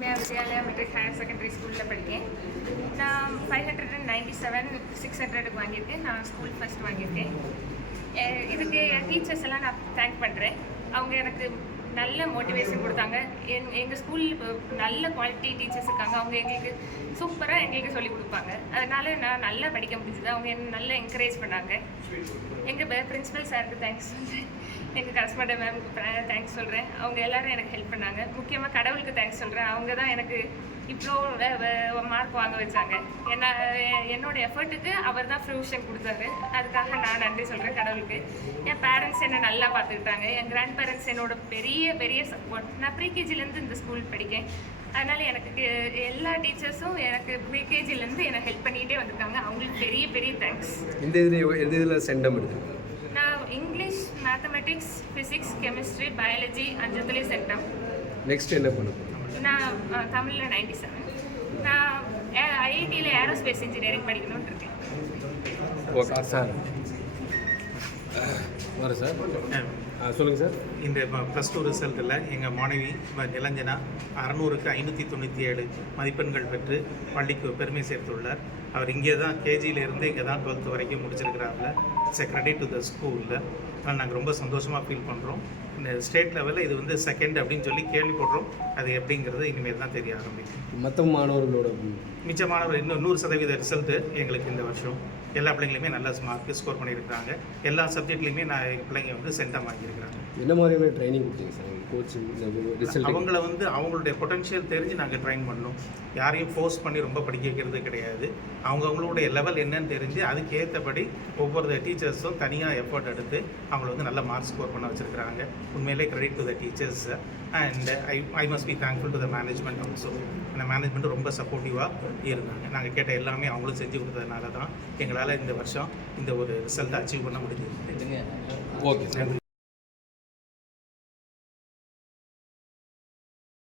நான் Vidyalaya matric higher secondary ஸ்கூலில் படிக்கேன் நான் five hundred and ninety seven six ஹண்ட்ரடுக்கு வாங்கியிருக்கேன் நான் ஸ்கூல் ஃபஸ்ட் வாங்கியிருக்கேன் இதுக்கு என் டீச்சர்ஸ் எல்லாம் நான் தேங்க் பண்ணுறேன் அவங்க எனக்கு நல்ல மோட்டிவேஷன் கொடுத்தாங்க. என் எங்கள் ஸ்கூலில் நல்ல குவாலிட்டி டீச்சர்ஸ் இருக்காங்க. அவங்க எங்களுக்கு சூப்பராக எங்களுக்கு சொல்லிக் கொடுப்பாங்க. அதனால நான் நல்லா படிக்க முடிஞ்சுது. அவங்க என்ன நல்லா என்கரேஜ் பண்ணாங்க. எங்கள் பிரின்சிபல் சாருக்கு தேங்க்ஸ் சொல்கிறேன் எங்கள் கரஸ்பாண்டர் மேம்க்கு தேங்க்ஸ் சொல்கிறேன் அவங்க எல்லாரும் எனக்கு ஹெல்ப் பண்ணாங்க. முக்கியமாக கடவுளுக்கு தேங்க்ஸ் சொல்கிறேன் அவங்க தான் எனக்கு இவ்வளோ மார்க் வாங்க வச்சாங்க. என்ன எ- என்னோட எஃபர்ட்டுக்கு அவர் தான் ஃப்ரூஷன் கொடுத்தாரு. அதுக்காக நான் நன்றி சொல்கிறேன் கடவுளுக்கு. என் பேரண்ட்ஸ் என்னை நல்லா பார்த்துக்கிட்டாங்க. என் கிராண்ட் பேரண்ட்ஸ் என்னோட பெரிய பெரிய சப்போர்ட் நான் ப்ரீகேஜிலேருந்து இந்த ஸ்கூல் படிக்கேன். அதனால் எனக்கு எல்லா டீச்சர்ஸும் எனக்கு ப்ரீகேஜிலேருந்து என்னை ஹெல்ப் பண்ணிகிட்டே வந்திருக்காங்க. அவங்களுக்கு பெரிய பெரிய தேங்க்ஸ் இந்த இதில் எந்த இதில் சென்டம் எடுத்துருக்கீங்க நான் English mathematics physics chemistry biology அஞ்சத்துலேயும் centum next என்ன பண்ண போகிறோம் நான் தமிழில் நைன்டி செவன் நான் ஐஐடியில் ஏரோஸ்பேஸ் இன்ஜினியரிங் படிக்கணும்னு இருக்கேன். ஓகே சார் வர சார் சொல்லுங்கள் சார் இந்த ப்ளஸ் டூ ரிசல்ட்டில் எங்கள் மாணவி நிலஞ்சனா அறநூறுக்கு ஐநூற்றி தொண்ணூற்றி ஏழு மதிப்பெண்கள் பெற்று பள்ளிக்கு பெருமை சேர்த்துள்ளார். அவர் இங்கே தான் கேஜியிலேருந்து இங்கே தான் டுவெல்த் வரைக்கும் முடிச்சிருக்கிறாப்புல it's a credit to the ஸ்கூலில் அதனால் நாங்கள் ரொம்ப சந்தோஷமாக ஃபீல் பண்ணுறோம் ஸ்டேட் லெவலில் இது வந்து செகண்ட் அப்படின்னு சொல்லி கேள்விப்படுறோம் அது எப்படிங்கிறது இனிமேல் தான் தெரிய ஆரம்பிக்கும். மற்ற மாணவர்களோட மிச்சமானவர் இன்னும் நூறு சதவீத ரிசல்ட்டு எங்களுக்கு இந்த வருஷம். எல்லா பிள்ளைங்களுமே நல்ல மார்க் ஸ்கோர் பண்ணியிருக்கிறாங்க. எல்லா சப்ஜெக்ட்லேயுமே நான் எங்கள் பிள்ளைங்க வந்து சென்டம் வாங்கியிருக்கிறாங்க. என்ன மாதிரியான ட்ரைனிங் கொடுத்தீங்க சார் கோச்சிங் அவங்கள வந்து அவங்களுடைய பொட்டன்ஷியல் தெரிஞ்சு நாங்கள் ட்ரைன் பண்ணோம். யாரையும் ஃபோர்ஸ் பண்ணி ரொம்ப படிக்க வைக்கிறது கிடையாது. அவங்க அவங்களுடைய லெவல் என்னன்னு தெரிஞ்சு அதுக்கு ஏற்றபடி ஒவ்வொரு டீச்சர்ஸும் தனியாக எஃபர்ட் எடுத்து அவங்கள வந்து நல்ல மார்க் ஸ்கோர் பண்ண வச்சுருக்கிறாங்க. உண்மையிலே credit to the teachers and I I must be thankful to the management also அந்த மேனேஜ்மெண்ட் ரொம்ப சப்போர்ட்டிவாக இருந்தாங்க. நாங்கள் கேட்ட எல்லாமே அவங்களும் செஞ்சு கொடுத்ததுனால தான் எங்களால் இந்த வருஷம் இந்த ஒரு ரிசல்ட்டை அச்சீவ் பண்ண முடிஞ்சது. ஓகே